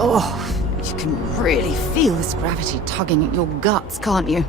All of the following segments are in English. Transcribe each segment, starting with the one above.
Oh, you can really feel this gravity tugging at your guts, can't you?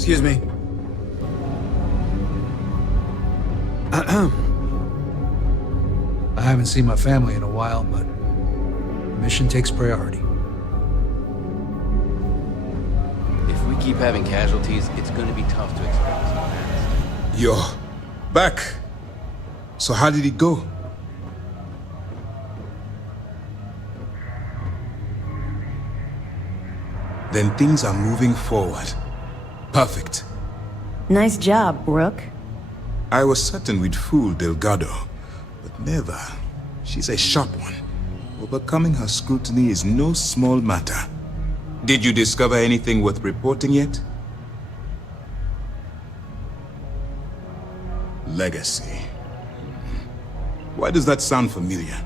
Excuse me. I haven't seen my family in a while, but the mission takes priority. If we keep having casualties, it's gonna be tough to expose the past. You're back. So how did it go? Then things are moving forward. Perfect. Nice job, Rook. I was certain we'd fool Delgado, but never. She's a sharp one. Overcoming her scrutiny is no small matter. Did you discover anything worth reporting yet? Legacy. Why does that sound familiar?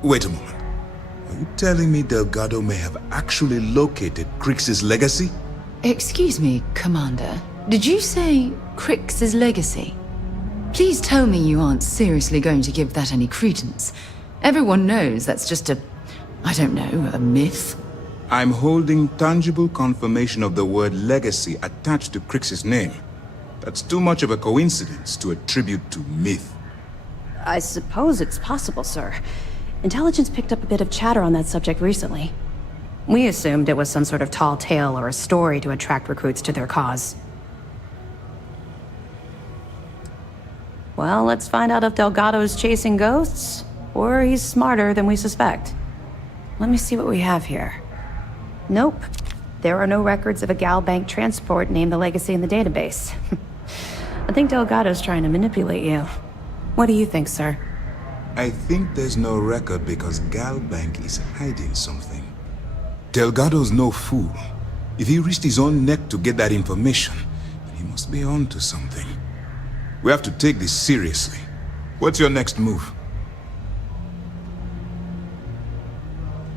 Wait a moment. Are you telling me Delgado may have actually located Crix's legacy? Excuse me, Commander. Did you say Crix's legacy? Please tell me you aren't seriously going to give that any credence. Everyone knows that's just I don't know, a myth. I'm holding tangible confirmation of the word legacy attached to Crix's name. That's too much of a coincidence to attribute to myth. I suppose it's possible, sir. Intelligence picked up a bit of chatter on that subject recently. We assumed it was some sort of tall tale or a story to attract recruits to their cause. Well, let's find out if Delgado's chasing ghosts, or he's smarter than we suspect. Let me see what we have here. Nope. There are no records of a Gal Bank transport named the Legacy in the database. I think Delgado's trying to manipulate you. What do you think, sir? I think there's no record because Gal Bank is hiding something. Delgado's no fool. If he risked his own neck to get that information, then he must be on to something. We have to take this seriously. What's your next move?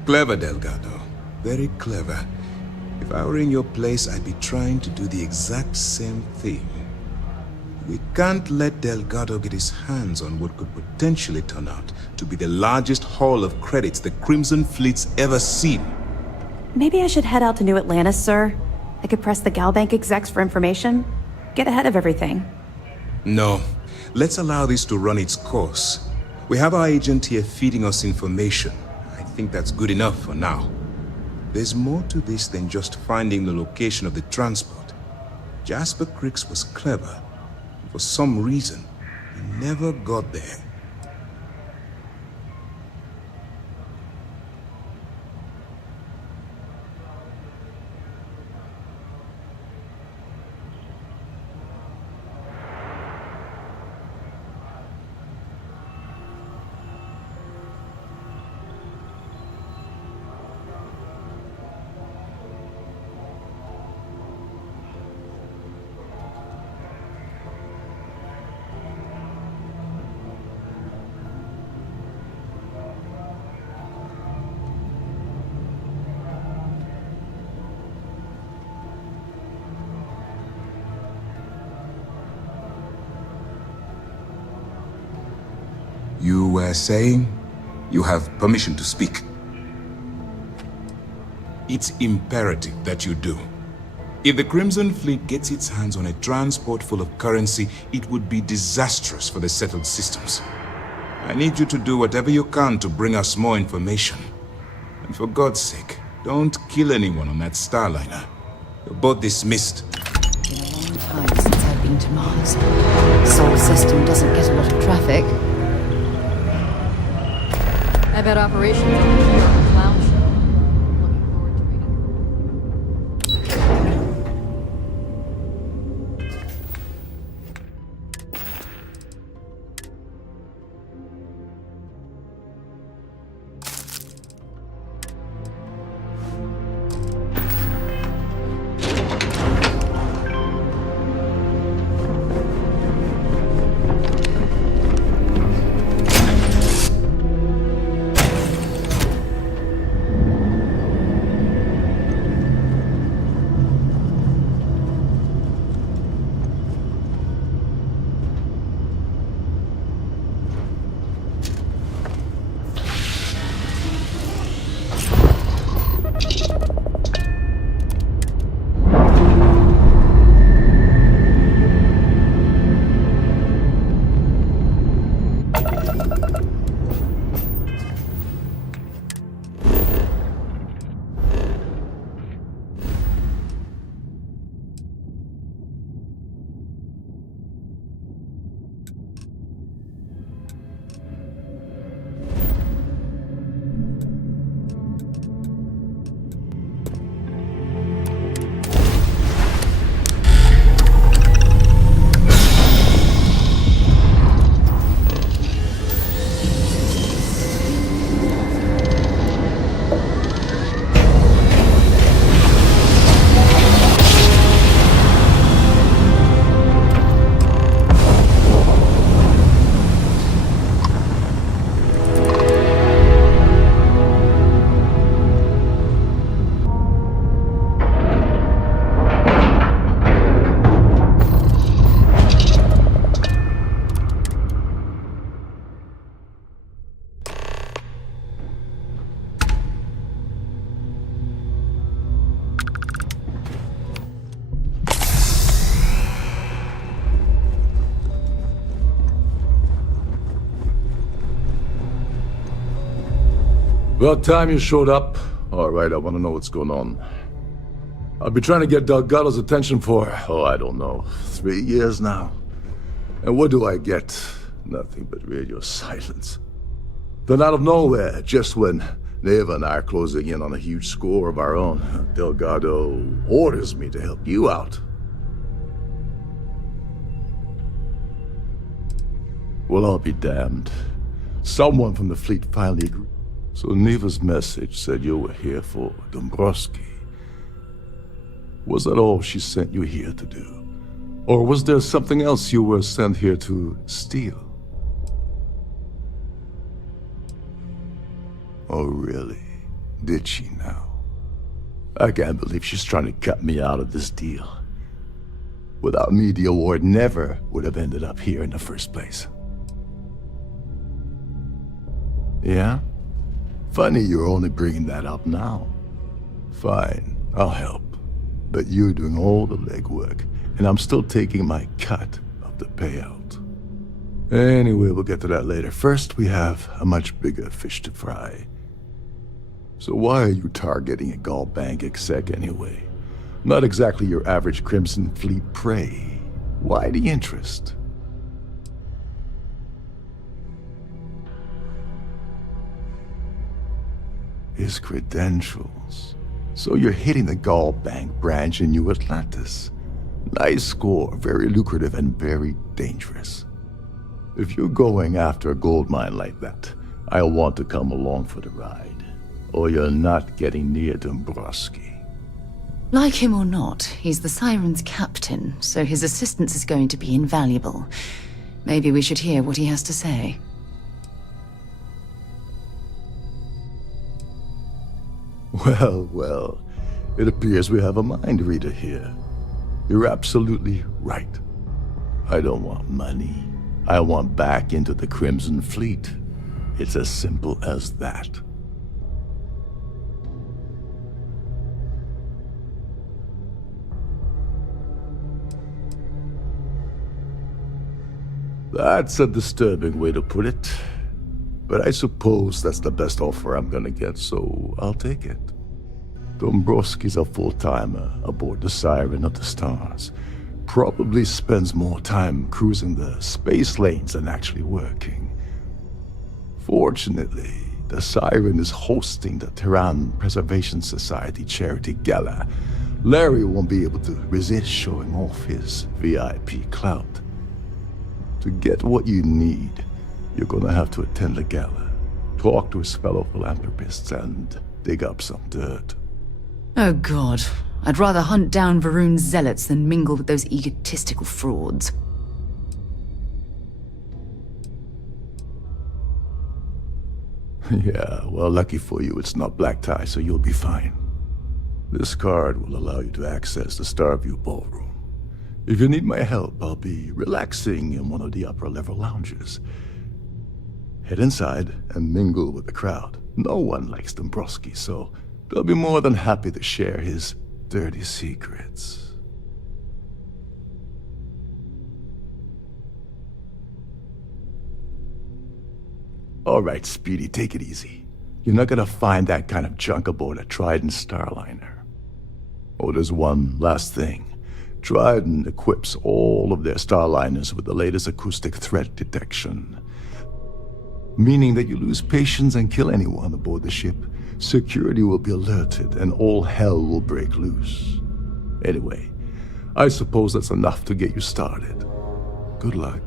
Clever, Delgado. Very clever. If I were in your place, I'd be trying to do the exact same thing. We can't let Delgado get his hands on what could potentially turn out to be the largest haul of credits the Crimson Fleet's ever seen. Maybe I should head out to New Atlantis, sir. I could press the Gal Bank execs for information. Get ahead of everything. No. Let's allow this to run its course. We have our agent here feeding us information. I think that's good enough for now. There's more to this than just finding the location of the transport. Jasper Crix was clever. For some reason, he never got there. You were saying you have permission to speak. It's imperative that you do. If the Crimson Fleet gets its hands on a transport full of currency, it would be disastrous for the settled systems. I need you to do whatever you can to bring us more information. And for God's sake, don't kill anyone on that Starliner. You're both dismissed. Been a long time since I've been to Mars. Sol system doesn't get a lot of traffic. I bet operations over here are a clown show. Looking forward to reading. About time you showed up. All right, I want to know what's going on. I've been trying to get Delgado's attention for, I don't know, 3 years now. And what do I get? Nothing but radio silence. Then out of nowhere, just when Neva and I are closing in on a huge score of our own, Delgado orders me to help you out. Well, I'll be damned. Someone from the fleet finally agreed. So Neva's message said you were here for Dombrowski. Was that all she sent you here to do? Or was there something else you were sent here to steal? Oh, really? Did she now? I can't believe she's trying to cut me out of this deal. Without me, the award never would have ended up here in the first place. Yeah? Funny you're only bringing that up now. Fine, I'll help. But you're doing all the legwork, and I'm still taking my cut of the payout. Anyway, we'll get to that later. First, we have a much bigger fish to fry. So why are you targeting a Gaul bank exec anyway? Not exactly your average Crimson Fleet prey. Why the interest? His credentials. So you're hitting the Gaul Bank branch in New Atlantis. Nice score, very lucrative and very dangerous. If you're going after a gold mine like that, I'll want to come along for the ride. Or you're not getting near Dombrowski. Like him or not, he's the Siren's captain, so his assistance is going to be invaluable. Maybe we should hear what he has to say. Well, well, it appears we have a mind reader here. You're absolutely right. I don't want money. I want back into the Crimson Fleet. It's as simple as that. That's a disturbing way to put it. But I suppose that's the best offer I'm gonna get, so I'll take it. Dombrowski's a full-timer aboard the Siren of the Stars. Probably spends more time cruising the space lanes than actually working. Fortunately, the Siren is hosting the Terran Preservation Society charity gala. Larry won't be able to resist showing off his VIP clout. To get what you need, you're gonna have to attend the gala, talk to his fellow philanthropists, and dig up some dirt. Oh god, I'd rather hunt down Varun's zealots than mingle with those egotistical frauds. Yeah, well, lucky for you, it's not black tie, so you'll be fine. This card will allow you to access the Starfield ballroom. If you need my help, I'll be relaxing in one of the upper-level lounges. Head inside and mingle with the crowd. No one likes Dombrowski, so they'll be more than happy to share his dirty secrets. All right, Speedy, take it easy. You're not gonna find that kind of junk aboard a Trident Starliner. Oh, there's one last thing. Trident equips all of their Starliners with the latest acoustic threat detection. Meaning that you lose patience and kill anyone aboard the ship, security will be alerted and all hell will break loose. Anyway, I suppose that's enough to get you started. Good luck.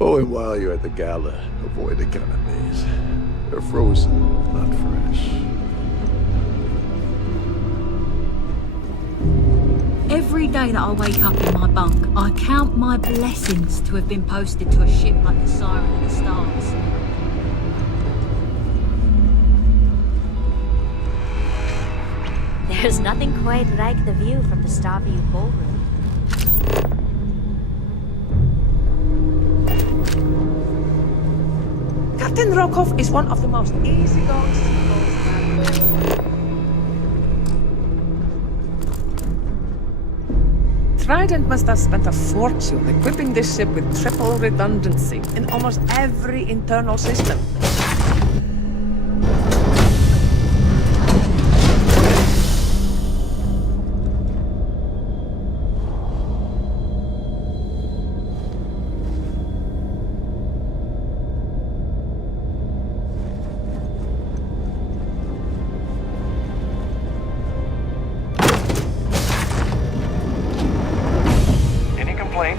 Oh, and while you're at the gala, avoid the canapes. They're frozen, not fresh. Every day that I wake up in my bunk, I count my blessings to have been posted to a ship like the Siren of the Stars. There's nothing quite like the view from the Starfield ballroom. Captain Rokov is one of the most easygoing seafarers. Trident must have spent a fortune equipping this ship with triple redundancy in almost every internal system.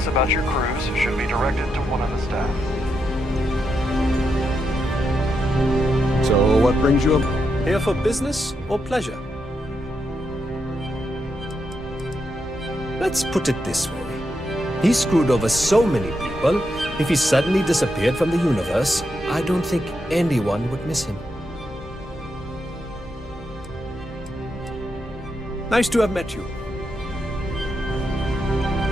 About your crews should be directed to one of the staff. So, what brings you up? Here for business or pleasure? Let's put it this way. He screwed over so many people, if he suddenly disappeared from the universe, I don't think anyone would miss him. Nice to have met you.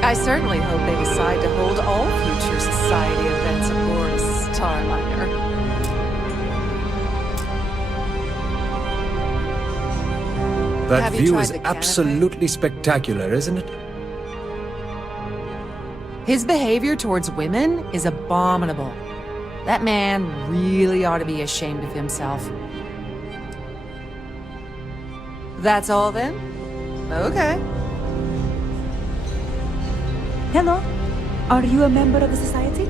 I certainly hope they decide to hold all future society events aboard a Starliner. That Have you view tried is the canopy? absolutely spectacular, isn't it? His behavior towards women is abominable. That man really ought to be ashamed of himself. That's all then? Okay. Hello. Are you a member of the Society?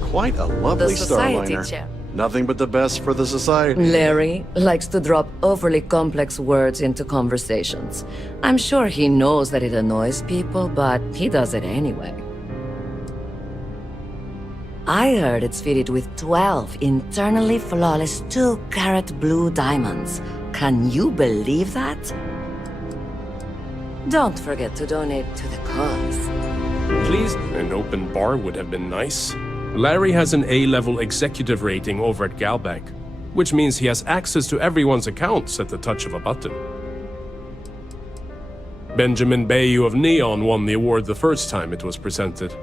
Quite a lovely The Society, Starliner. Chair. Nothing but the best for the Society. Larry likes to drop overly complex words into conversations. I'm sure he knows that it annoys people, but he does it anyway. I heard it's fitted with 12 internally flawless 2-carat blue diamonds. Can you believe that? Don't forget to donate to the cause. Please, an open bar would have been nice. Larry has an A-level executive rating over at Galbank, which means he has access to everyone's accounts at the touch of a button. Benjamin Bayou of Neon won the award the first time it was presented,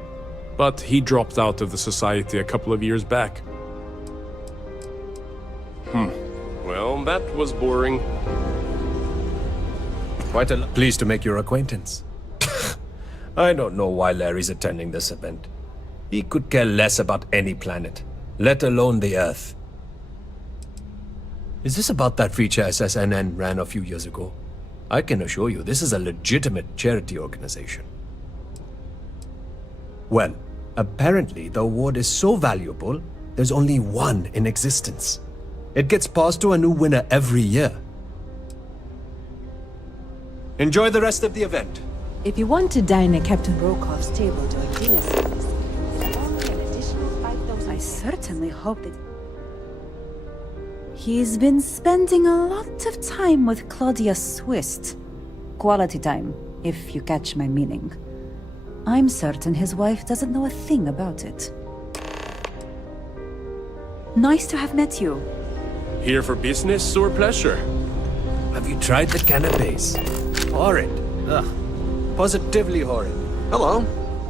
but he dropped out of the Society a couple of years back. Well, that was boring. Quite pleased to make your acquaintance. I don't know why Larry's attending this event. He could care less about any planet, let alone the Earth. Is this about that feature SSNN ran a few years ago? I can assure you this is a legitimate charity organization. Well, apparently the award is so valuable, there's only one in existence. It gets passed to a new winner every year. Enjoy the rest of the event. If you want to dine at Captain Brokoff's table during dinner service, there's only an additional 5,000. I certainly hope that... He's been spending a lot of time with Claudia Swist. Quality time, if you catch my meaning. I'm certain his wife doesn't know a thing about it. Nice to have met you. Here for business or pleasure? Have you tried the canapes? Horrid. Ugh. Positively horrid. Hello.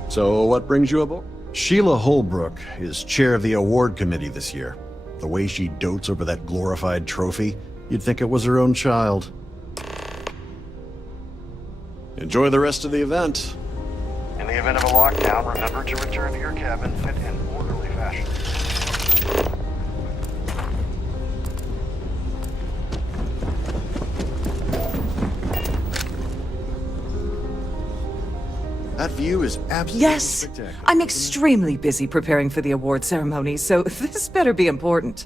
So, what brings you aboard? Sheila Holbrook is chair of the award committee this year. The way she dotes over that glorified trophy, you'd think it was her own child. Enjoy the rest of the event. In the event of a lockdown, remember to return to your cabin in orderly fashion. That view is absolutely Yes! spectacular. I'm extremely busy preparing for the award ceremony, so this better be important.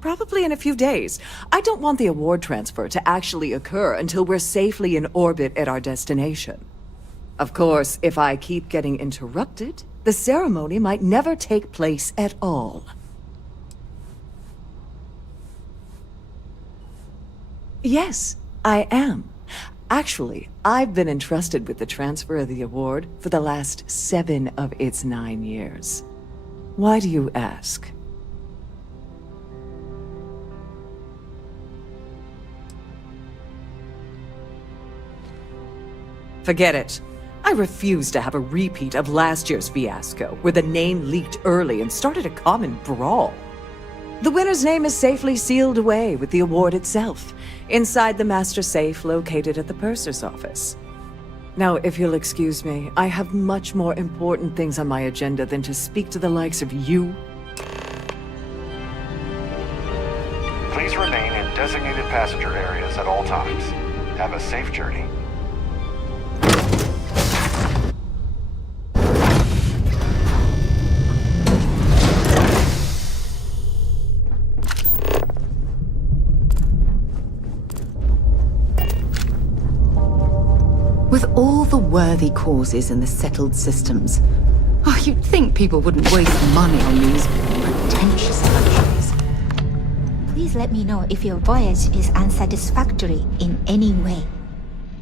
Probably in a few days. I don't want the award transfer to actually occur until we're safely in orbit at our destination. Of course, if I keep getting interrupted, the ceremony might never take place at all. Yes, I am. Actually, I've been entrusted with the transfer of the award for the last 7 of its 9 years. Why do you ask? Forget it. I refuse to have a repeat of last year's fiasco, where the name leaked early and started a common brawl. The winner's name is safely sealed away with the award itself, inside the master safe located at the purser's office. Now, if you'll excuse me, I have much more important things on my agenda than to speak to the likes of you. Please remain in designated passenger areas at all times. Have a safe journey. With all the worthy causes in the settled systems, you'd think people wouldn't waste money on these pretentious luxuries. Please let me know if your voyage is unsatisfactory in any way.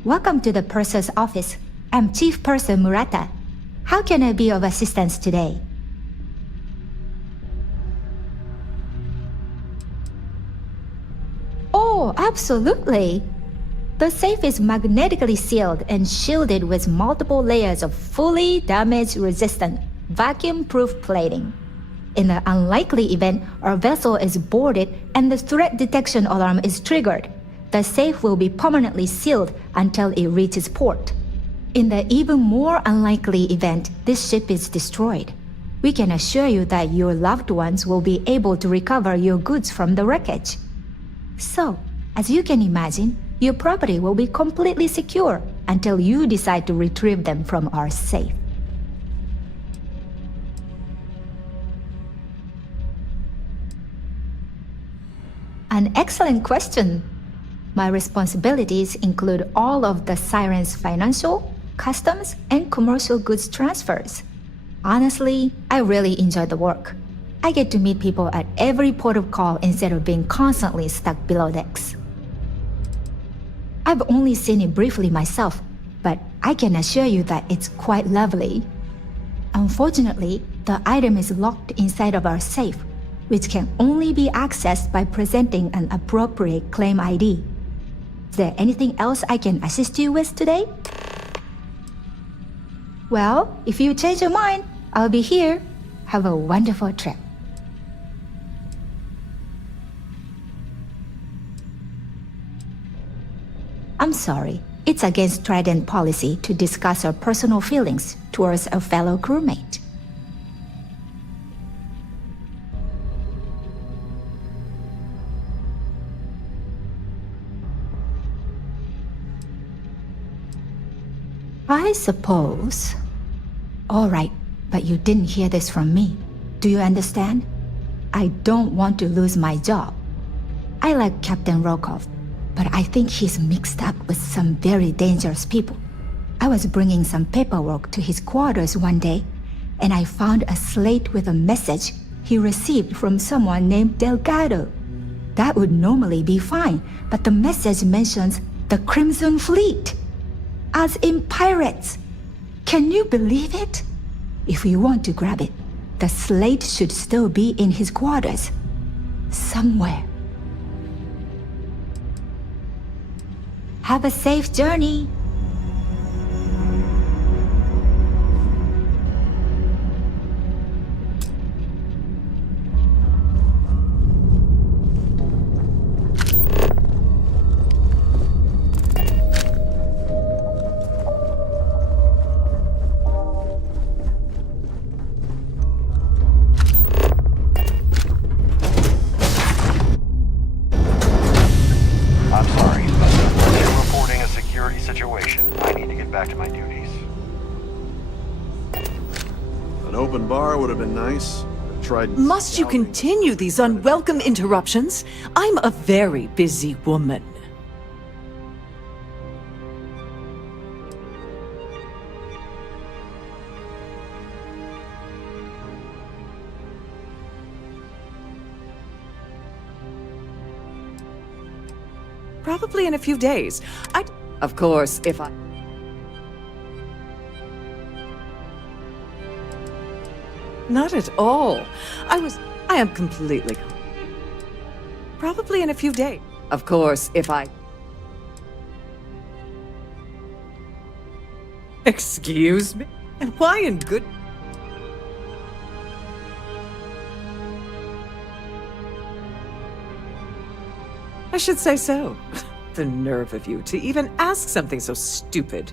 Welcome to the Purser's office. I'm Chief Purser Murata. How can I be of assistance today? Oh, absolutely. The safe is magnetically sealed and shielded with multiple layers of fully damage-resistant, vacuum-proof plating. In the unlikely event our vessel is boarded and the threat detection alarm is triggered, the safe will be permanently sealed until it reaches port. In the even more unlikely event this ship is destroyed, we can assure you that your loved ones will be able to recover your goods from the wreckage. So, as you can imagine, your property will be completely secure until you decide to retrieve them from our safe. An excellent question. My responsibilities include all of the Siren's financial, customs, and commercial goods transfers. Honestly, I really enjoy the work. I get to meet people at every port of call instead of being constantly stuck below decks. I've only seen it briefly myself, but I can assure you that it's quite lovely. Unfortunately, the item is locked inside of our safe, which can only be accessed by presenting an appropriate claim ID. Is there anything else I can assist you with today? Well, if you change your mind, I'll be here. Have a wonderful trip. I'm sorry. It's against Trident policy to discuss our personal feelings towards a fellow crewmate. I suppose. All right, but you didn't hear this from me. Do you understand? I don't want to lose my job. I like Captain Rokov, but I think he's mixed up with some very dangerous people. I was bringing some paperwork to his quarters one day, and I found a slate with a message he received from someone named Delgado. That would normally be fine, but the message mentions the Crimson Fleet, as in pirates. Can you believe it? If you want to grab it, the slate should still be in his quarters. Somewhere. Have a safe journey. I'm sorry, but unless you're reporting a security situation, I need to get back to my duties. An open bar would have been nice. Tried. Must you continue these unwelcome interruptions? I'm a very busy woman. Probably in a few days. Of course, if I... Not at all. I am completely... Probably in a few days. Of course, if I... Excuse me? And why in good... I should say so. The nerve of you to even ask something so stupid.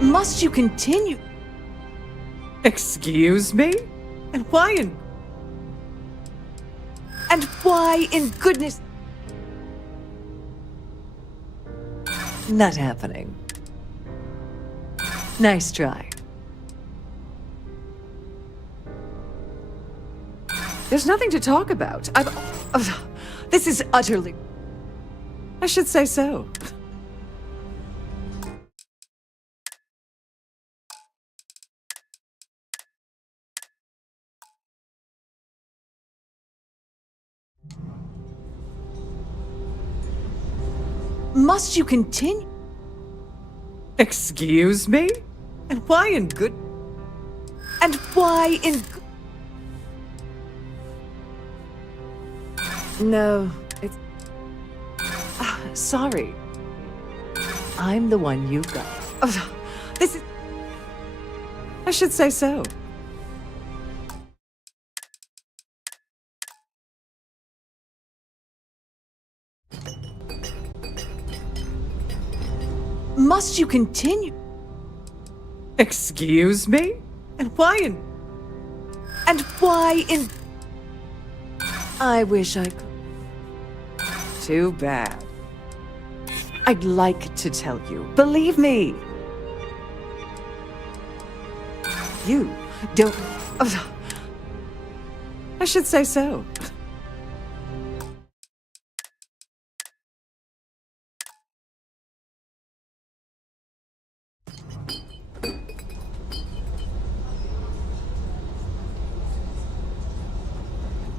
Must you continue? Excuse me? And why in... And why in goodness... Not happening. Nice try. There's nothing to talk about. This is utterly... I should say so. Must you continue? Excuse me? And why in good... And why in... No, it's... sorry. I'm the one you got. This is... I should say so. Must you continue? Excuse me? And why in... And why in... I wish I could... Too bad. I'd like to tell you. Believe me. You don't... I should say so.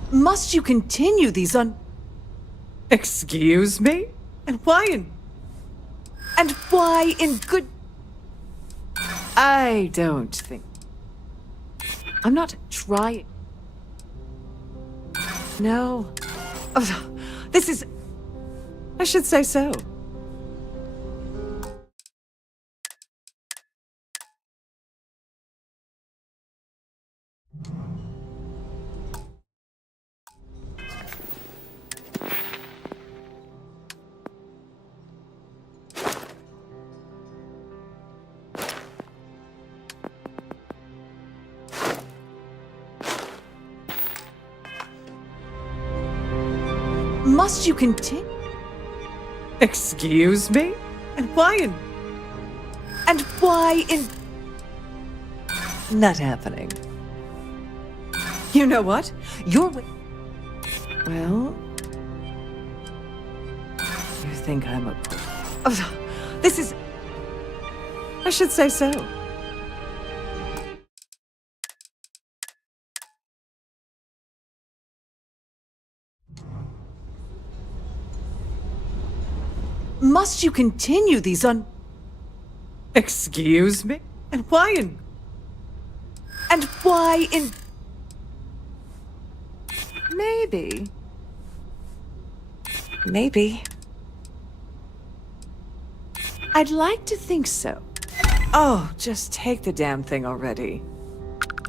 Must you continue these Excuse me? And why in... And why in good... I don't think... I'm not trying... No. This is... I should say so. Must you continue? Excuse me? And why in... And why in... Not happening. You know what? You're... Well... You think I'm a... This is... I should say so. Must you continue these Excuse me? And why in... And why in... Maybe. Maybe. I'd like to think so. Oh, just take the damn thing already.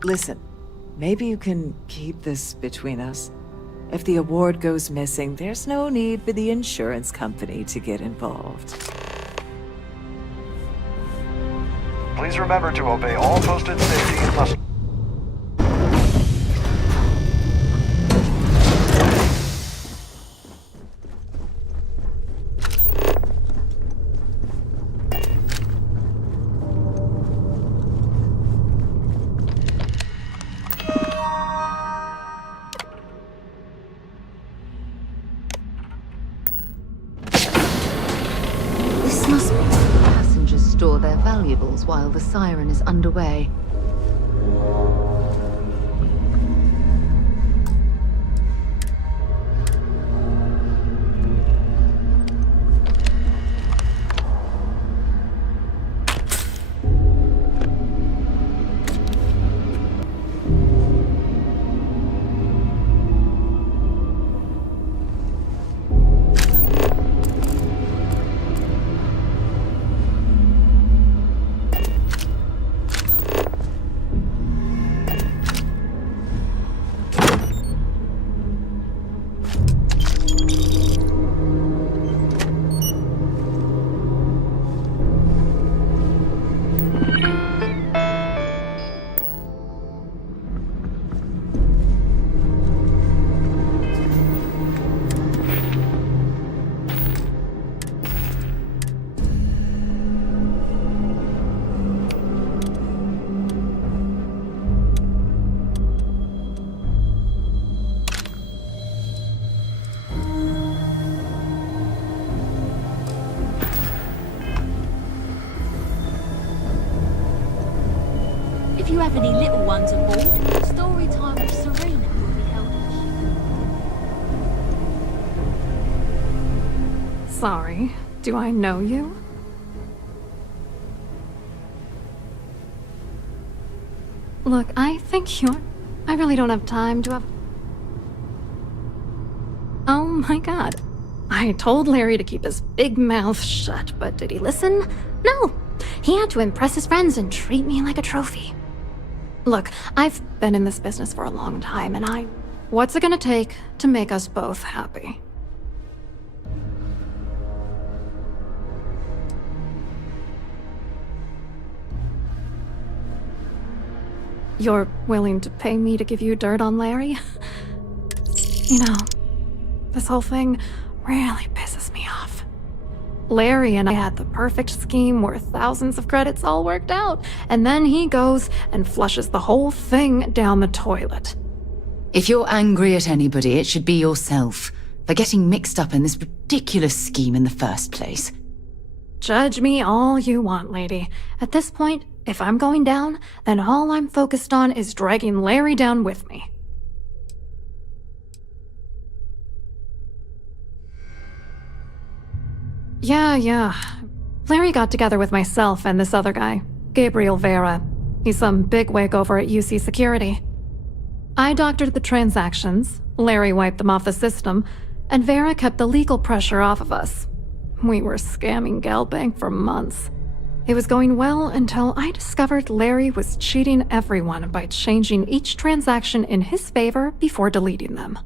Listen, maybe you can keep this between us. If the award goes missing, there's no need for the insurance company to get involved. Please remember to obey all posted safety and must... Store their valuables while the siren is underway. ones aboard. Story time with Serena will be held in the Sorry, do I know you? Look, I think you're... I really don't have time to have... Oh my god. I told Larry to keep his big mouth shut, but did he listen? No. He had to impress his friends and treat me like a trophy. Look, I've been in this business for a long time, and what's it gonna take to make us both happy? You're willing to pay me to give you dirt on Larry? You know, this whole thing really pisses me off. Larry and I had the perfect scheme worth thousands of credits all worked out, and then he goes and flushes the whole thing down the toilet. If you're angry at anybody, it should be yourself for getting mixed up in this ridiculous scheme in the first place. Judge me all you want, lady. At this point, if I'm going down, then all I'm focused on is dragging Larry down with me. Yeah. Larry got together with myself and this other guy, Gabriel Vera. He's some bigwig over at UC Security. I doctored the transactions, Larry wiped them off the system, and Vera kept the legal pressure off of us. We were scamming Galbank for months. It was going well until I discovered Larry was cheating everyone by changing each transaction in his favor before deleting them.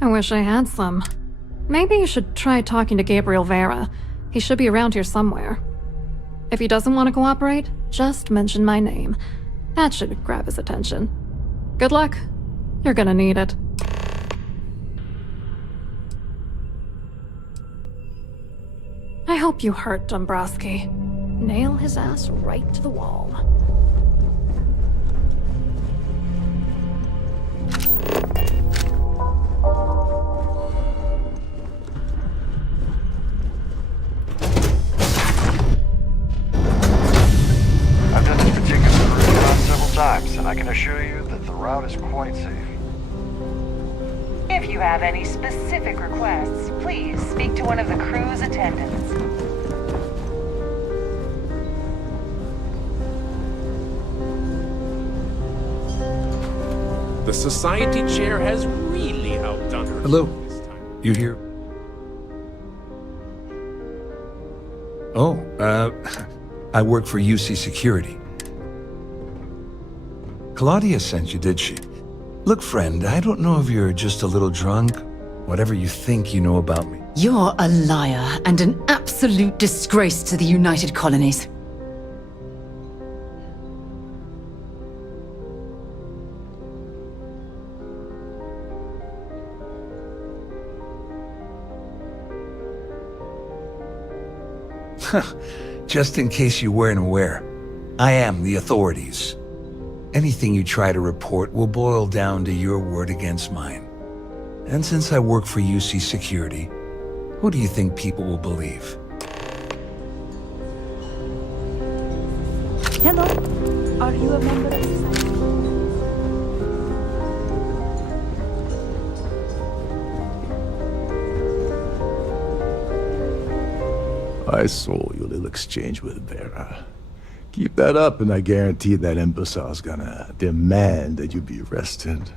I wish I had some. Maybe you should try talking to Gabriel Vera. He should be around here somewhere. If he doesn't want to cooperate, just mention my name. That should grab his attention. Good luck. You're gonna need it. I hope you hurt Dombrowski. Nail his ass right to the wall. I've done this particular route several times, and I can assure you that the route is quite safe. If you have any specific requests, please speak to one of the crew's attendants. The society chair has really outdone her. Hello? You here? Oh, I work for UC Security. Claudia sent you, did she? Look, friend, I don't know if you're just a little drunk, whatever you think you know about me. You're a liar and an absolute disgrace to the United Colonies. Just in case you weren't aware, I am the authorities. Anything you try to report will boil down to your word against mine. And since I work for UC Security, who do you think people will believe? Hello? Are you a member of society? I saw your little exchange with Vera. Keep that up and I guarantee that imbecile's gonna demand that you be arrested.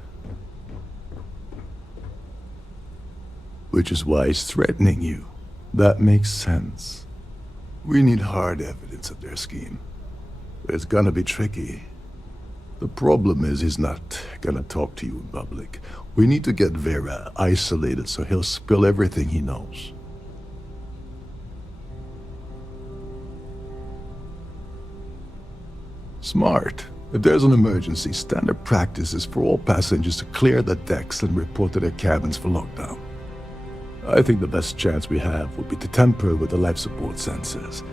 Which is why he's threatening you. That makes sense. We need hard evidence of their scheme. It's gonna be tricky. The problem is he's not gonna talk to you in public. We need to get Vera isolated so he'll spill everything he knows. Smart. If there's an emergency, standard practice is for all passengers to clear the decks and report to their cabins for lockdown. I think the best chance we have would be to tamper with the life support sensors.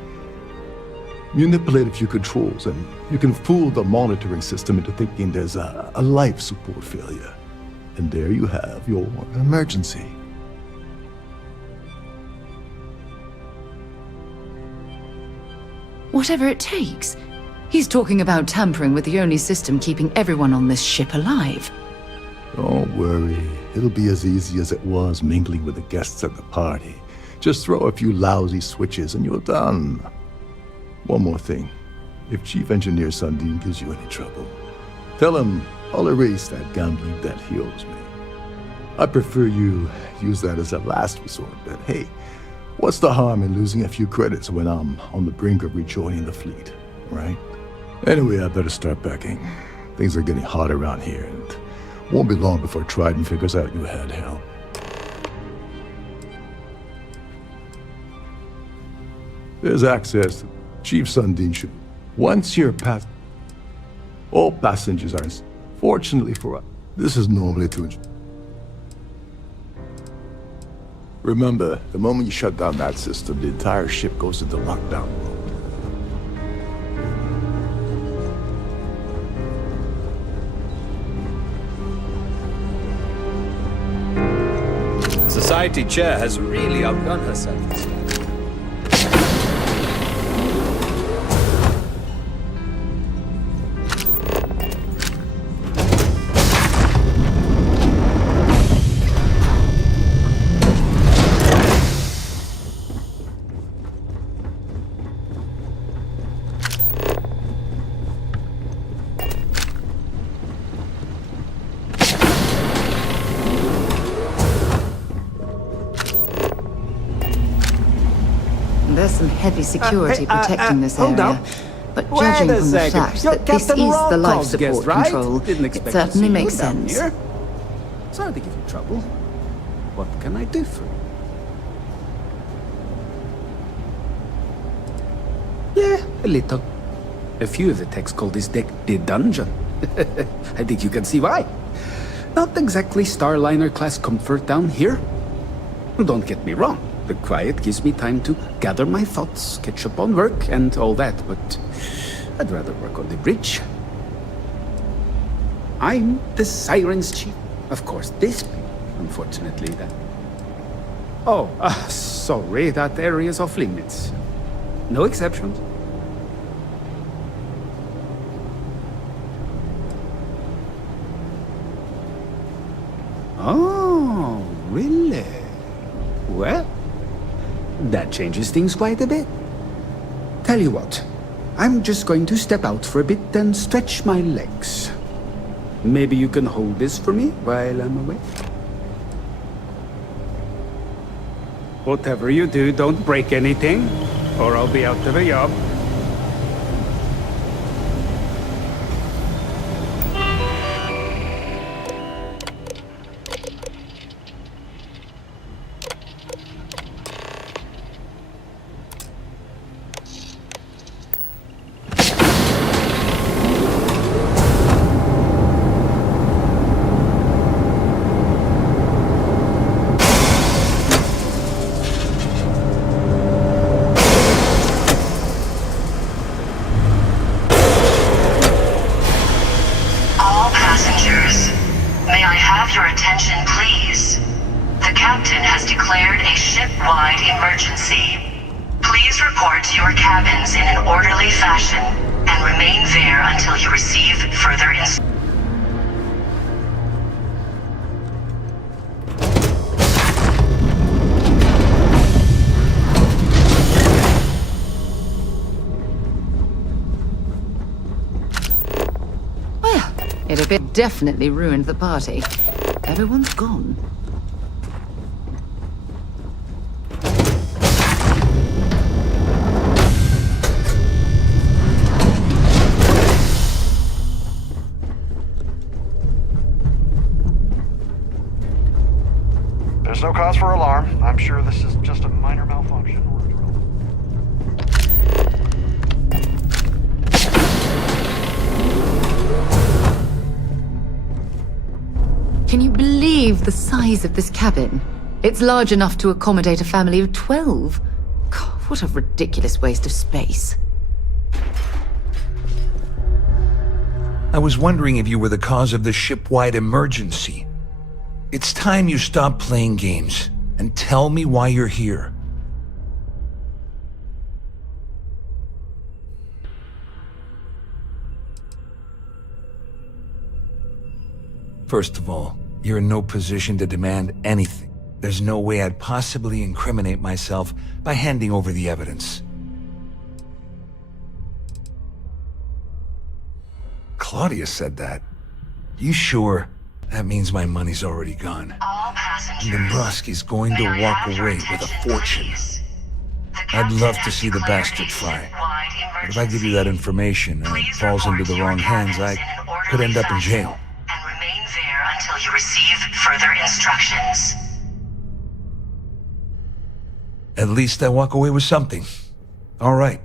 Manipulate a few controls and you can fool the monitoring system into thinking there's a life support failure. And there you have your emergency. Whatever it takes. He's talking about tampering with the only system keeping everyone on this ship alive. Don't worry. It'll be as easy as it was mingling with the guests at the party. Just throw a few lousy switches and you're done. One more thing. If Chief Engineer Sundin gives you any trouble, tell him I'll erase that gambling debt he owes me. I prefer you use that as a last resort, but hey, what's the harm in losing a few credits when I'm on the brink of rejoining the fleet, right? Anyway, I better start packing. Things are getting hot around here, and won't be long before Trident figures out you had help. There's access to Chief Sundin ship. Once you're past, all passengers are. Fortunately for us, this is normally to. Remember, the moment you shut down that system, the entire ship goes into lockdown mode. Society chair has really outdone herself this time. There's some heavy security protecting this hold area. up. But Wait judging a from the second. fact You're that this is Captain the life Rokov's support guest, right? control, Didn't it expect to certainly see makes you down sense. here. Sorry to give you trouble. What can I do for you? Yeah, a little. A few of the techs call this deck the dungeon. I think you can see why. Not exactly Starliner class comfort down here. Don't get me wrong. The quiet gives me time to gather my thoughts, catch up on work, and all that, but I'd rather work on the bridge. I'm the Sirens Chief. Of course, this people, unfortunately, that... Oh, sorry, that area's off limits. No exceptions. Oh, really? Well, that changes things quite a bit. Tell you what, I'm just going to step out for a bit and stretch my legs. Maybe you can hold this for me while I'm away? Whatever you do, don't break anything, or I'll be out of a job. May I have your attention, please? The captain has declared a ship-wide emergency. Please report to your cabins in an orderly fashion and remain there until you receive further instructions. It definitely ruined the party. Everyone's gone. There's no cause for alarm. I'm sure this is just a minor malfunction or a drill. Can you believe the size of this cabin? It's large enough to accommodate a family of 12. God, what a ridiculous waste of space. I was wondering if you were the cause of the ship-wide emergency. It's time you stop playing games and tell me why you're here. First of all, you're in no position to demand anything. There's no way I'd possibly incriminate myself by handing over the evidence. Claudia said that. You sure? That means my money's already gone. And Dombrowski's going to walk away with a fortune. I'd love to see the bastard try. But if I give you that information and it falls into the wrong hands, I could end up in jail. And remain there until you receive further instructions. At least I walk away with something. All right,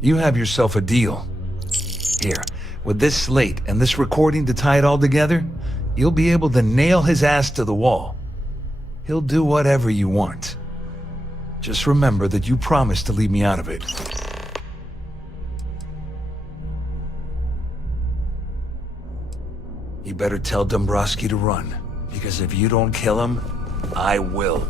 you have yourself a deal. Here, with this slate and this recording to tie it all together, you'll be able to nail his ass to the wall. He'll do whatever you want. Just remember that you promised to leave me out of it. You better tell Dombrowski to run, because if you don't kill him, I will.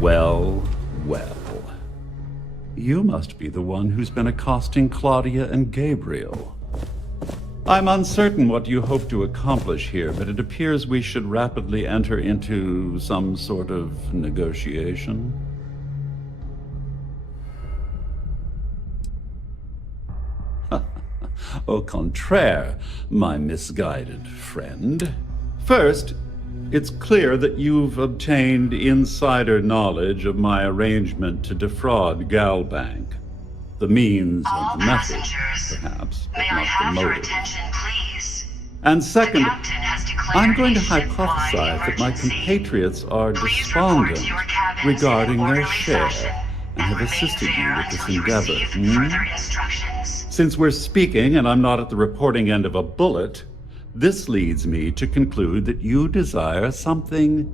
Well, well. You must be the one who's been accosting Claudia and Gabriel. I'm uncertain what you hope to accomplish here, but it appears we should rapidly enter into some sort of negotiation. Au contraire, my misguided friend. First, it's clear that you've obtained insider knowledge of my arrangement to defraud Galbank. The means and the method, perhaps, but not the motive. And second, I'm going to hypothesize that my compatriots are despondent regarding their share and have assisted you with this endeavor. Since we're speaking and I'm not at the reporting end of a bullet, this leads me to conclude that you desire something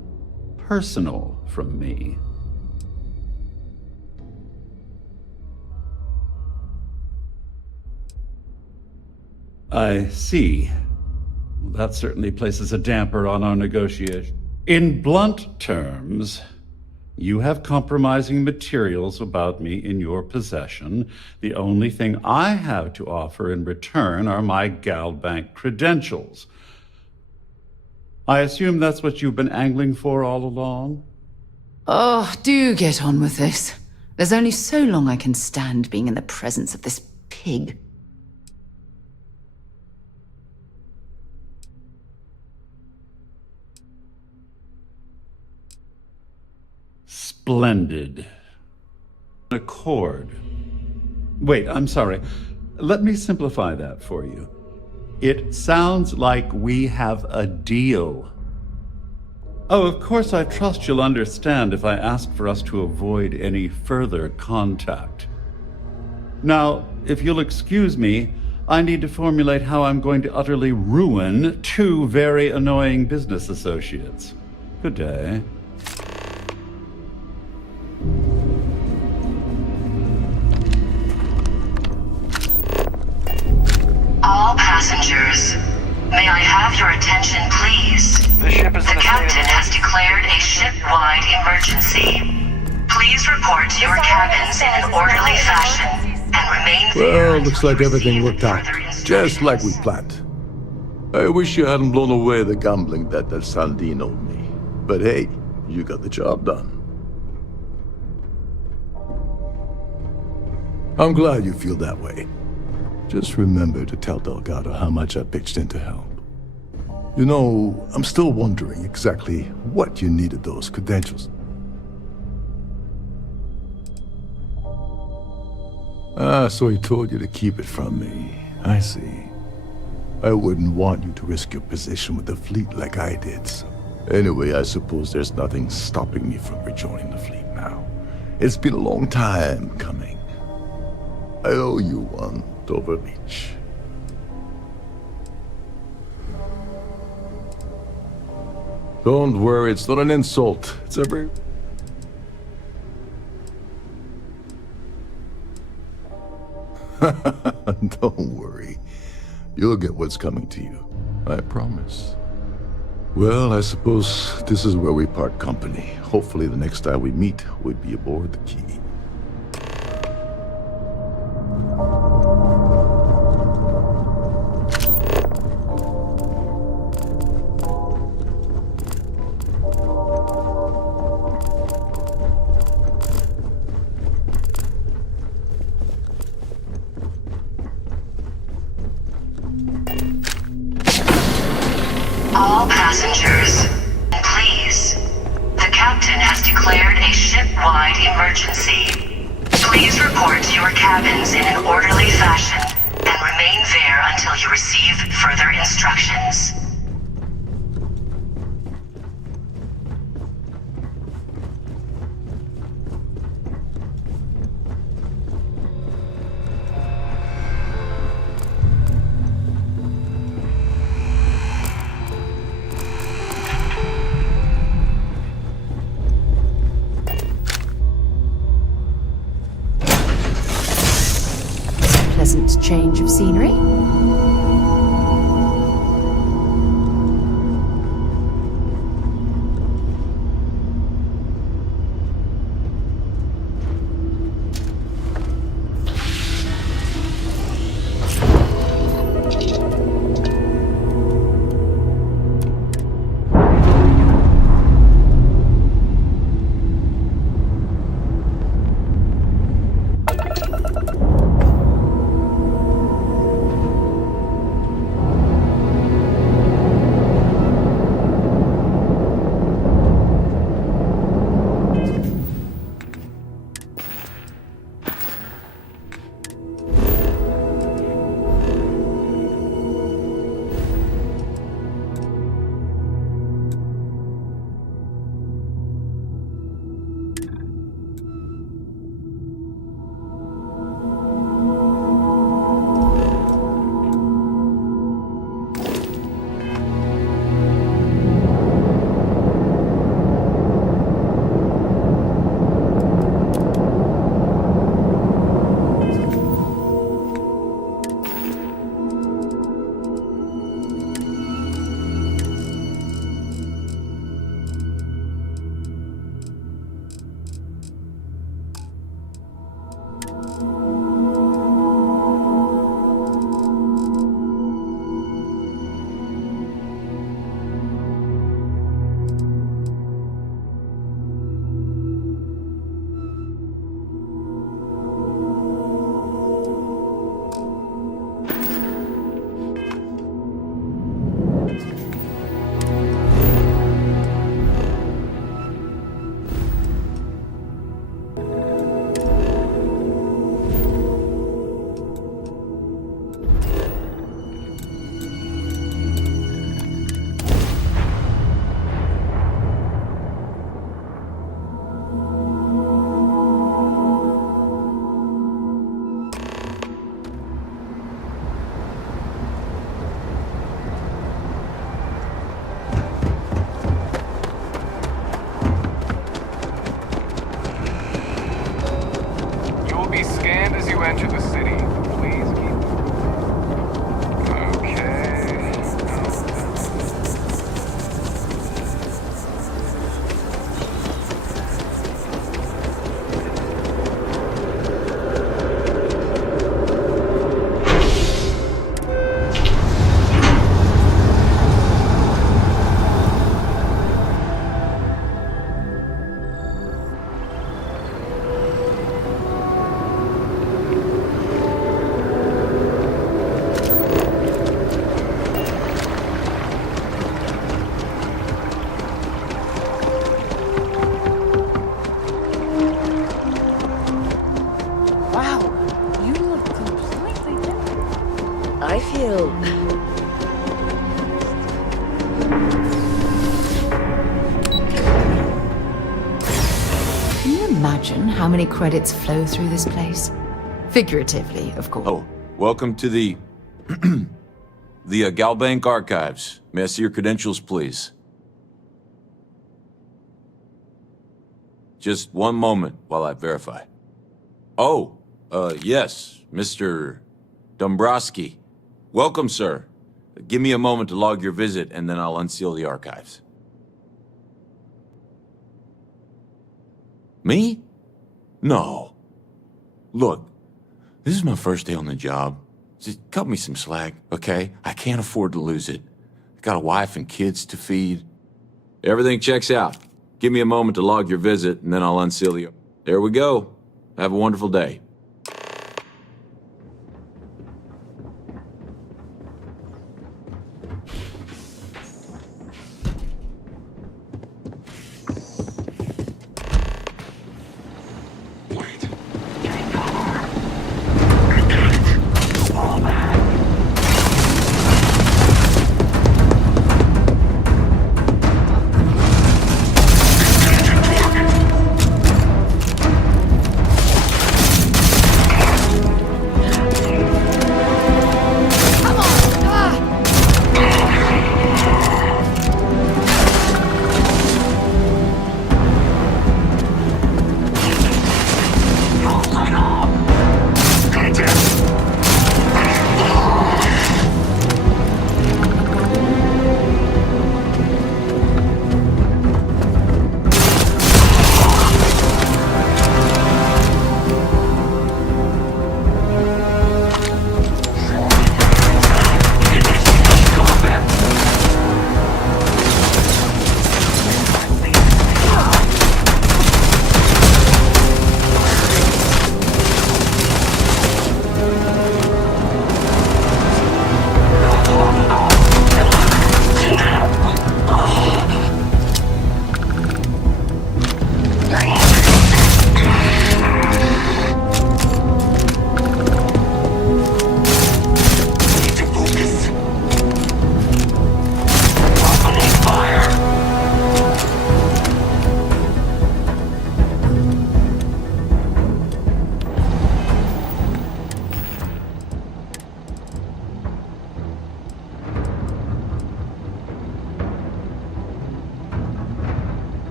personal from me. I see. That certainly places a damper on our negotiation. In blunt terms, you have compromising materials about me in your possession. The only thing I have to offer in return are my Galbank credentials. I assume that's what you've been angling for all along? Oh, do get on with this. There's only so long I can stand being in the presence of this pig. Splendid. Accord. Wait, I'm sorry. Let me simplify that for you. It sounds like we have a deal. Oh, of course, I trust you'll understand if I ask for us to avoid any further contact. Now, if you'll excuse me, I need to formulate how I'm going to utterly ruin two very annoying business associates. Good day. All passengers, may I have your attention, please? The ship is in a state of captain has declared a ship-wide emergency. Please report to your cabins in an orderly fashion and remain there. Well, looks like everything worked out, just like we planned. I wish you hadn't blown away the gambling debt that Saldin owed me. But hey, you got the job done. I'm glad you feel that way. Just remember to tell Delgado how much I pitched in to help. You know, I'm still wondering exactly what you needed those credentials. Ah, so he told you to keep it from me. I see. I wouldn't want you to risk your position with the fleet like I did. So. Anyway, I suppose there's nothing stopping me from rejoining the fleet now. It's been a long time coming. I owe you one, Overreach. Don't worry, it's not an insult. It's a very... Don't worry. You'll get what's coming to you. I promise. Well, I suppose this is where we part company. Hopefully the next time we meet, we'll be aboard the Key. All passengers, please. The captain has declared a ship-wide emergency. Please report to your cabins in an orderly fashion and remain there until you receive further instructions. Pleasant change of scenery. enter the city. Please keep... Okay... I feel... Can you imagine how many credits flow through this place? Figuratively, of course. Oh, welcome to the... the Galbank Archives. May I see your credentials, please? Just one moment while I verify. Oh, Yes, Mr. Dombrowski. Welcome, sir. Give me a moment to log your visit, and then I'll unseal the archives. Me? No. Look, this is my first day on the job. Just cut me some slack, okay? I can't afford to lose it. I got a wife and kids to feed. Everything checks out. Give me a moment to log your visit, and then I'll unseal the... There we go. Have a wonderful day.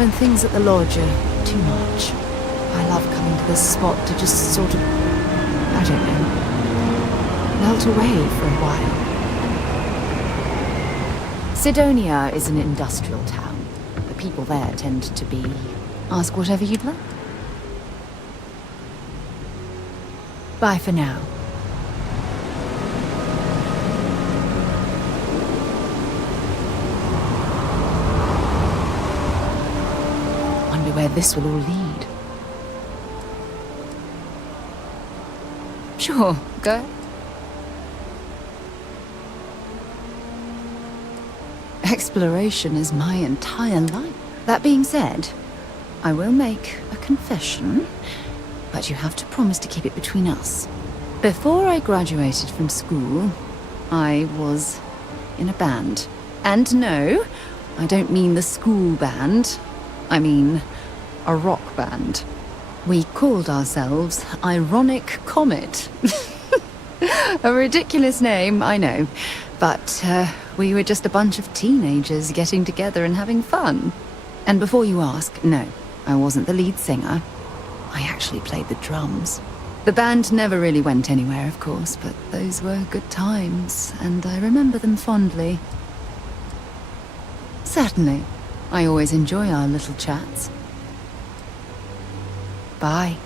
when things at the lodge are too much. I love coming to this spot to just sort of, I don't know, melt away for a while. Sidonia is an industrial town. The people there tend to be, ask whatever you'd like. Bye for now. Wonder where this will all lead. Sure, go. Exploration is my entire life. That being said, I will make a confession, but you have to promise to keep it between us. Before I graduated from school, I was in a band. And no, I don't mean the school band. I mean a rock band. We called ourselves Ironic Comet. A ridiculous name, I know. But we were just a bunch of teenagers getting together and having fun. And before you ask, no, I wasn't the lead singer. I actually played the drums. The band never really went anywhere, of course, but those were good times, and I remember them fondly. Certainly. I always enjoy our little chats. Bye.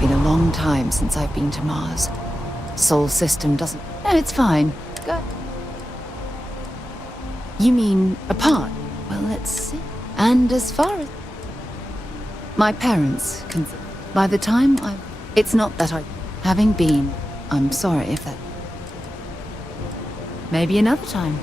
Been a long time since I've been to Mars. Sol system doesn't... No, it's fine. Go. You mean apart? Well, let's see. And as far as... My parents can... By the time I... It's not that I... Having been... I'm sorry if that... Maybe another time.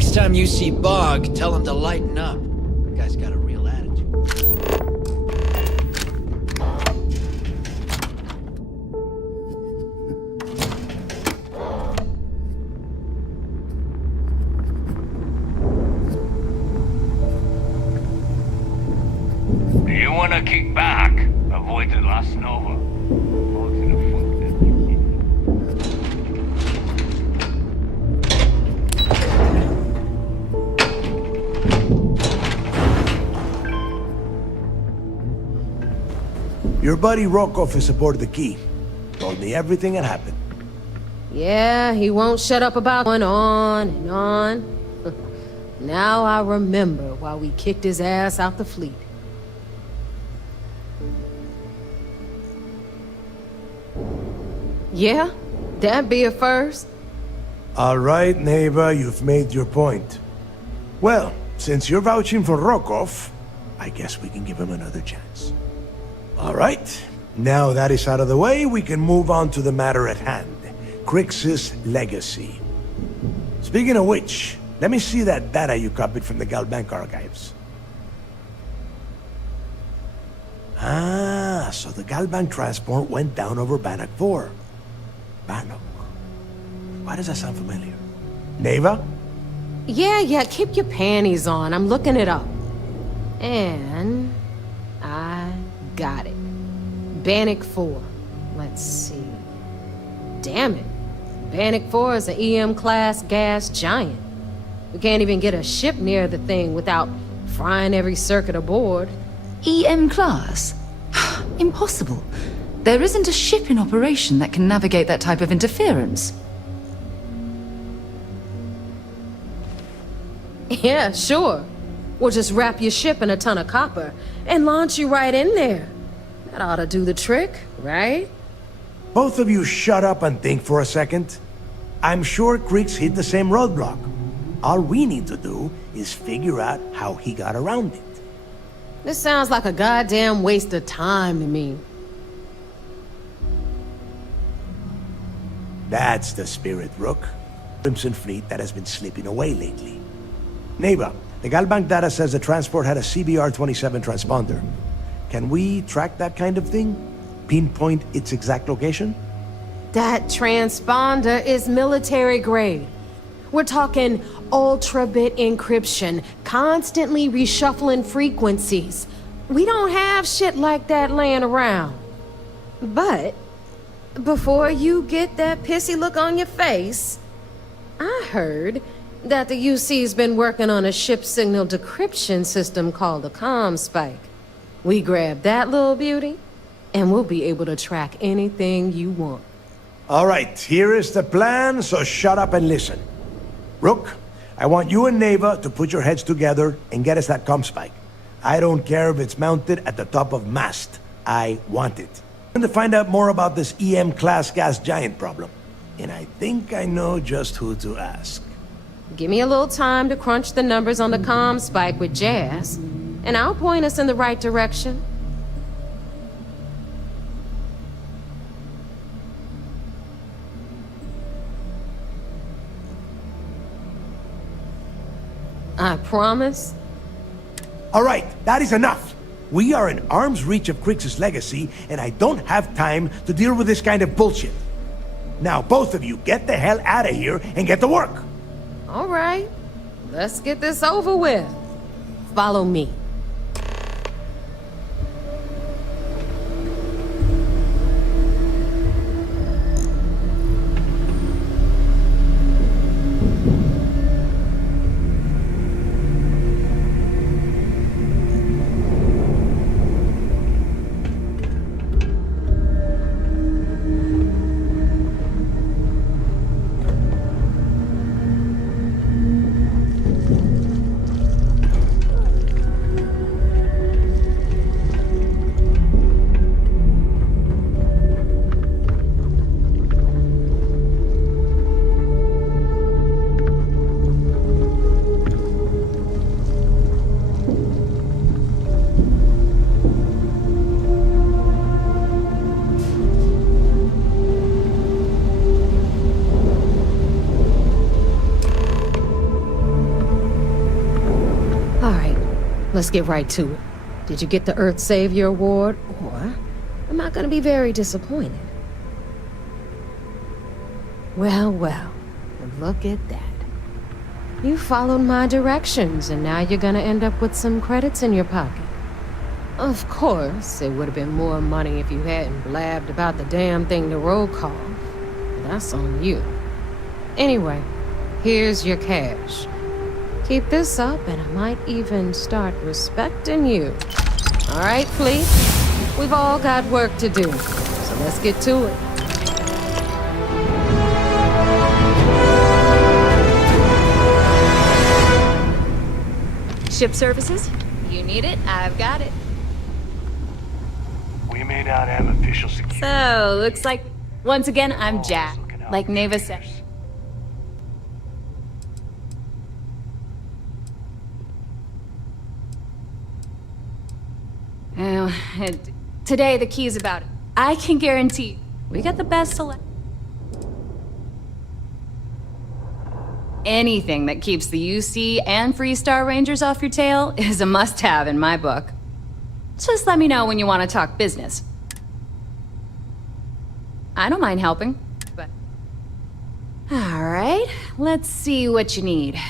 next time you see Bog, tell him to lighten up. The guy's got a real attitude. You wanna kick back? Avoid the last Nova. Your buddy Rokov is aboard the Key. Told me everything that happened. Yeah, he won't shut up about going on and on. Now I remember why we kicked his ass out the fleet. Yeah, that'd be a first. All right, Neva, you've made your point. Well, since you're vouching for Rokov, I guess we can give him another chance. All right, now that is out of the way, we can move on to the matter at hand. Crix's legacy. Speaking of which, let me see that data you copied from the Galbank archives. Ah, so the Galbank transport went down over Bannock 4. Bannock. Why does that sound familiar? Neva? Yeah, keep your panties on. I'm looking it up. And I got it. Bannock 4. Let's see. Damn it. Bannock 4 is an EM-class gas giant. We can't even get a ship near the thing without frying every circuit aboard. EM class? Impossible. There isn't a ship in operation that can navigate that type of interference. Yeah, sure. We'll just wrap your ship in a ton of copper and launch you right in there. That ought to do the trick, right? Both of you shut up and think for a second. I'm sure Crix hit the same roadblock. All we need to do is figure out how he got around it. This sounds like a goddamn waste of time to me. That's the spirit, Rook. Crimson Fleet that has been slipping away lately. Neva, the Galbank data says the transport had a CBR-27 transponder. Can we track that kind of thing? Pinpoint its exact location? That transponder is military grade. We're talking ultra-bit encryption, constantly reshuffling frequencies. We don't have shit like that laying around. But before you get that pissy look on your face, I heard that the UC's been working on a ship signal decryption system called the ComSpike. We grab that little beauty, and we'll be able to track anything you want. All right, here is the plan, so shut up and listen. Rook, I want you and Neva to put your heads together and get us that ComSpike. I don't care if it's mounted at the top of mast. I want it. And to find out more about this EM-class gas giant problem. And I think I know just who to ask. Give me a little time to crunch the numbers on the ComSpike with Jazz, and I'll point us in the right direction. I promise. All right, that is enough. We are in arm's reach of Crix's legacy, and I don't have time to deal with this kind of bullshit. Now, both of you, get the hell out of here and get to work. All right, let's get this over with. Follow me. let's get right to it. Did you get the Earth Savior Award, or am I gonna be very disappointed? Well, well, look at that. You followed my directions, and now you're gonna end up with some credits in your pocket. Of course, it would have been more money if you hadn't blabbed about the damn thing to roll call. That's on you. Anyway, here's your cash. Keep this up, and I might even start respecting you. All right, Fleet? We've all got work to do, so let's get to it. Ship services? You need it, I've got it. We may not have official security. So, looks like, once again, I'm Jack, like Neva said. Oh, today the key is about it. I can guarantee we got the best select. Anything that keeps the UC and Freestar Rangers off your tail is a must-have in my book. Just let me know when you want to talk business. I don't mind helping, but... All right, let's see what you need.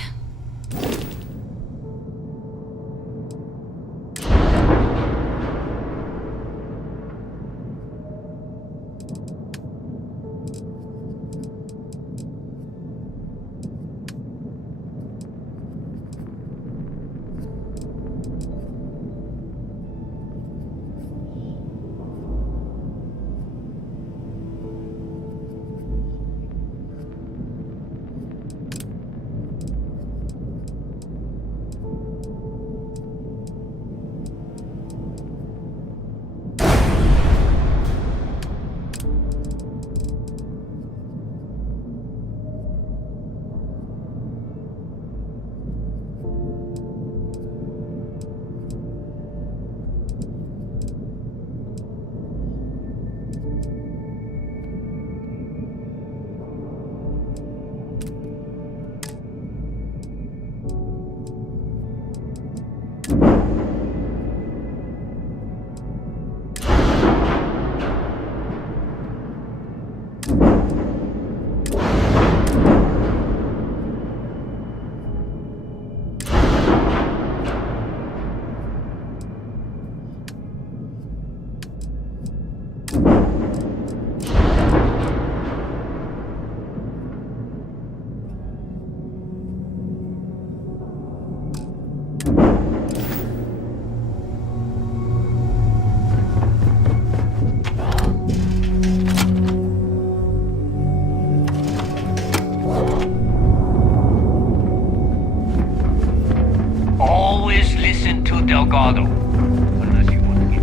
Always listen to Delgado. Unless you want to get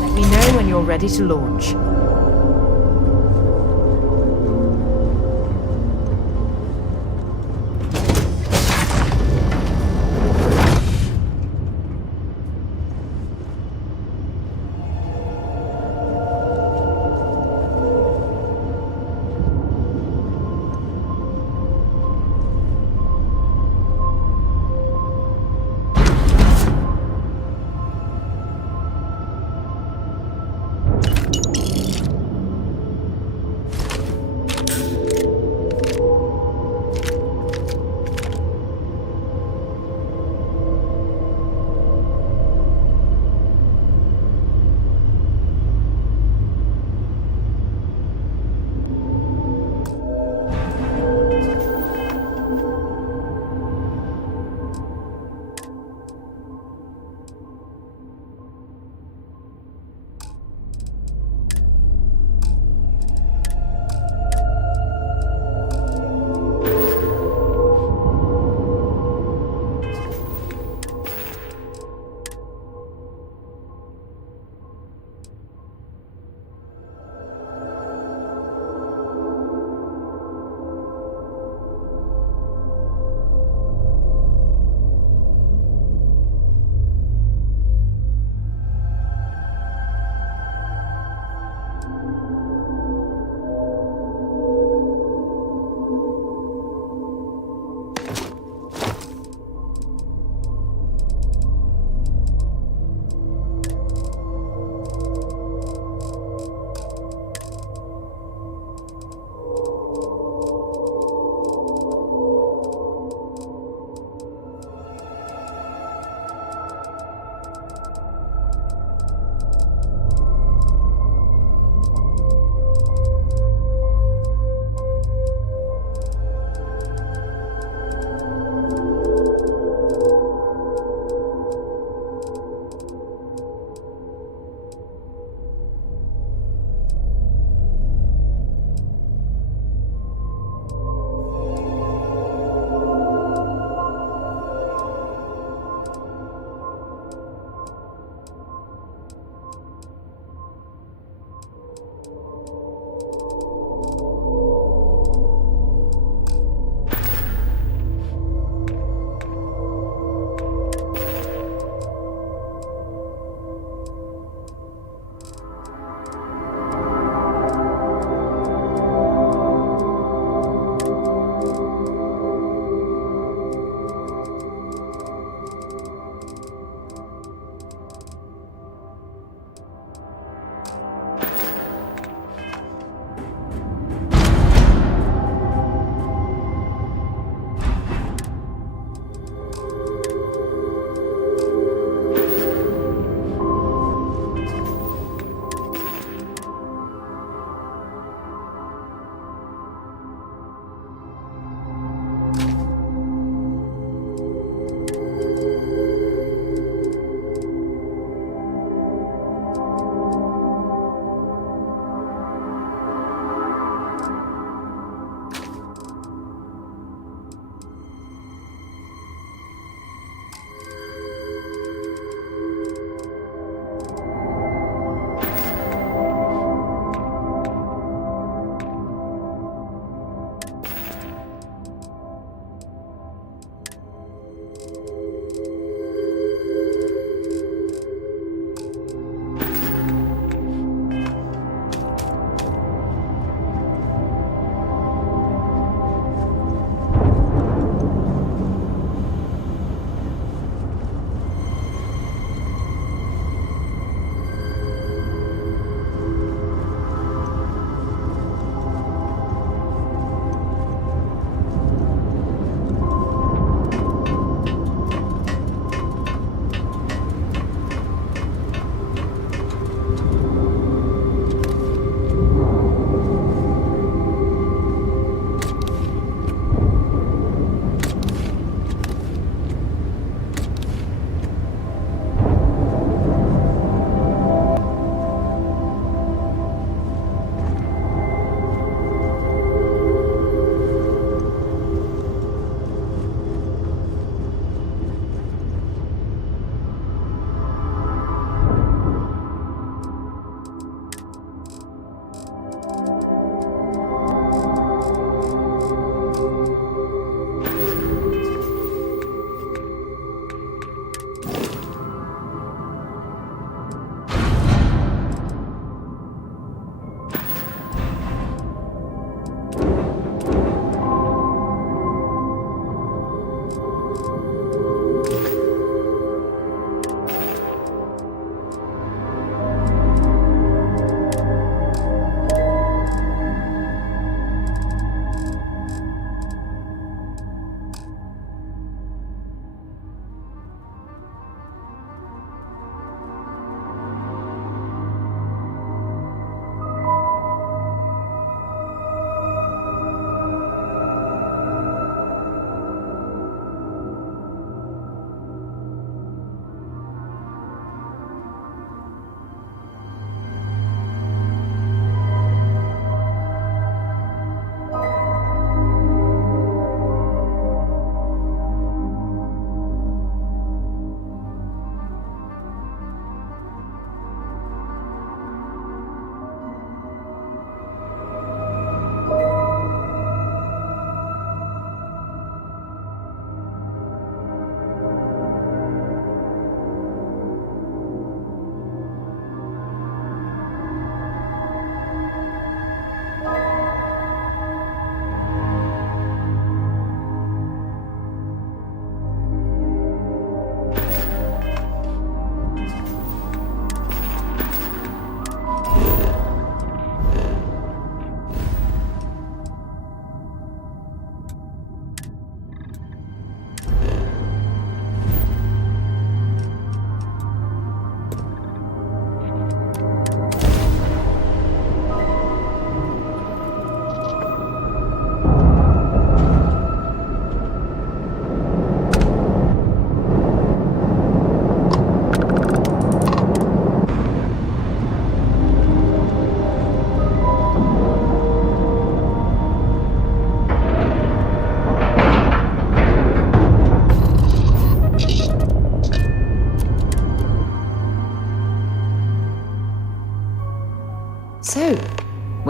Let me know when you're ready to launch.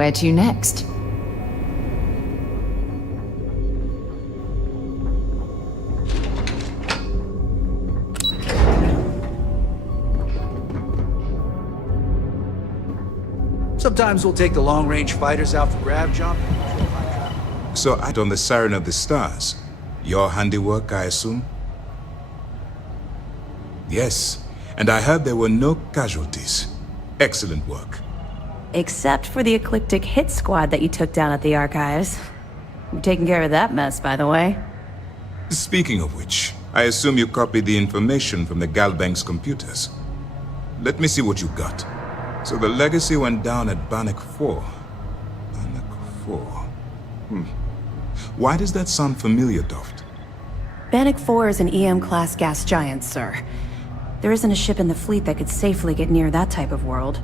Where to next? Sometimes we'll take the long-range fighters out for grav jump. So act on the Siren of the Stars. Your handiwork, I assume? Yes, and I heard there were no casualties. Excellent work. Except for the eclectic hit squad that you took down at the archives. You're taking care of that mess, by the way. Speaking of which, I assume you copied the information from the Galbank's computers. Let me see what you got. So the legacy went down at Bannock 4. Bannock 4. Why does that sound familiar, Toft? Bannock 4 is an EM-class gas giant, sir. There isn't a ship in the fleet that could safely get near that type of world.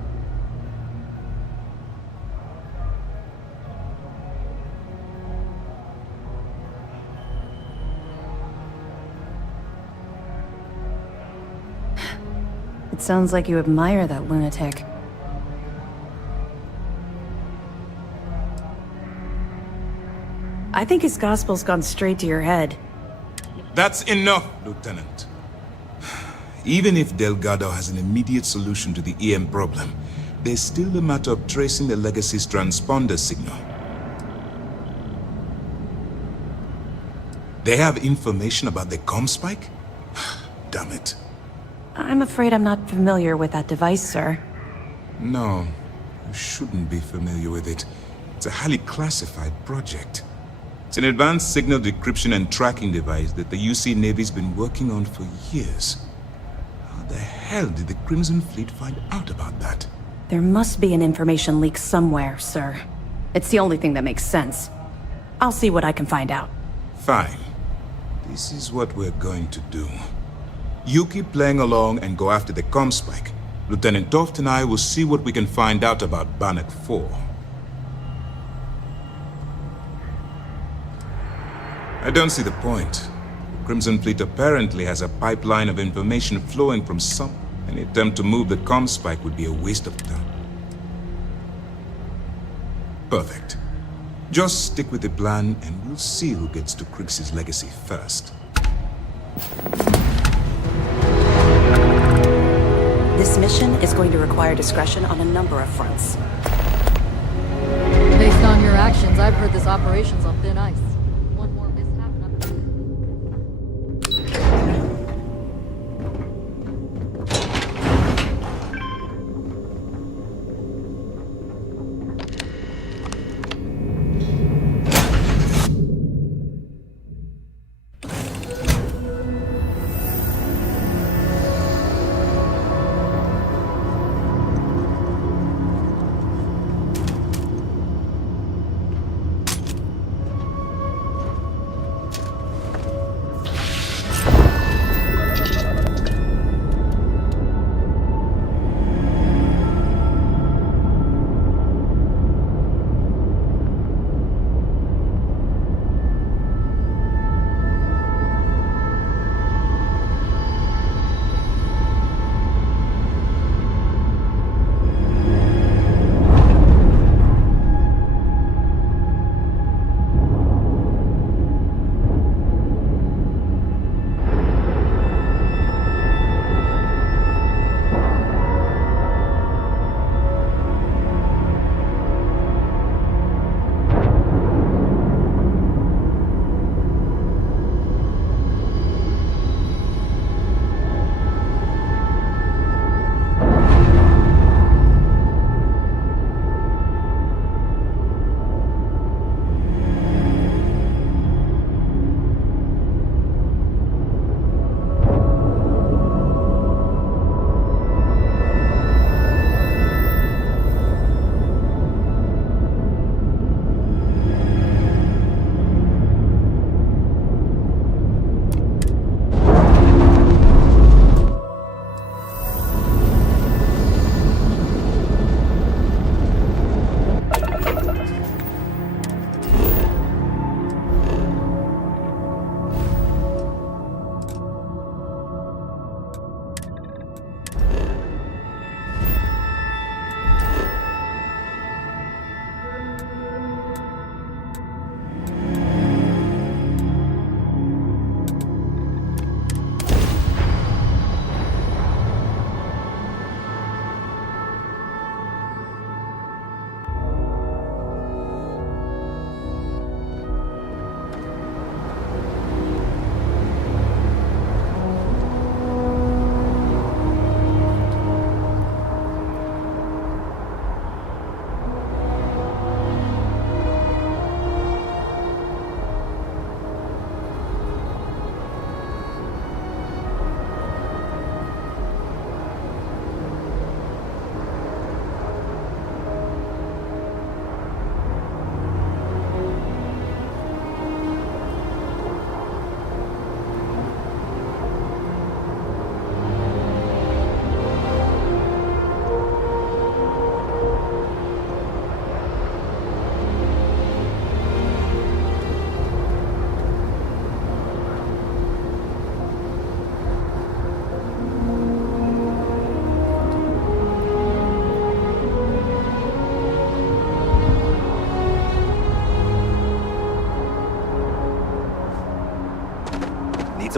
It sounds like you admire that lunatic. I think his gospel's gone straight to your head. That's enough, Lieutenant. Even if Delgado has an immediate solution to the EM problem, there's still a matter of tracing the Legacy's transponder signal. They have information about the comm spike? Damn it. I'm afraid I'm not familiar with that device, sir. No, you shouldn't be familiar with it. It's a highly classified project. It's an advanced signal decryption and tracking device that the UC Navy's been working on for years. How the hell did the Crimson Fleet find out about that? There must be an information leak somewhere, sir. It's the only thing that makes sense. I'll see what I can find out. Fine. This is what we're going to do. You keep playing along and go after the comm spike. Lieutenant Toft and I will see what we can find out about Bannock 4. I don't see the point. The Crimson Fleet apparently has a pipeline of information flowing from some. Any attempt to move the comm spike would be a waste of time. Perfect. Just stick with the plan and we'll see who gets to Krix's legacy first. This mission is going to require discretion on a number of fronts. Based on your actions, I've heard this operation's on thin ice. One more mishap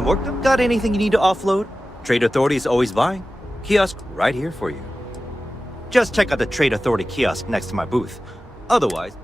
Mortem? Got anything you need to offload? Trade Authority is always buying. Kiosk right here for you. Just check out the Trade Authority kiosk next to my booth. Otherwise...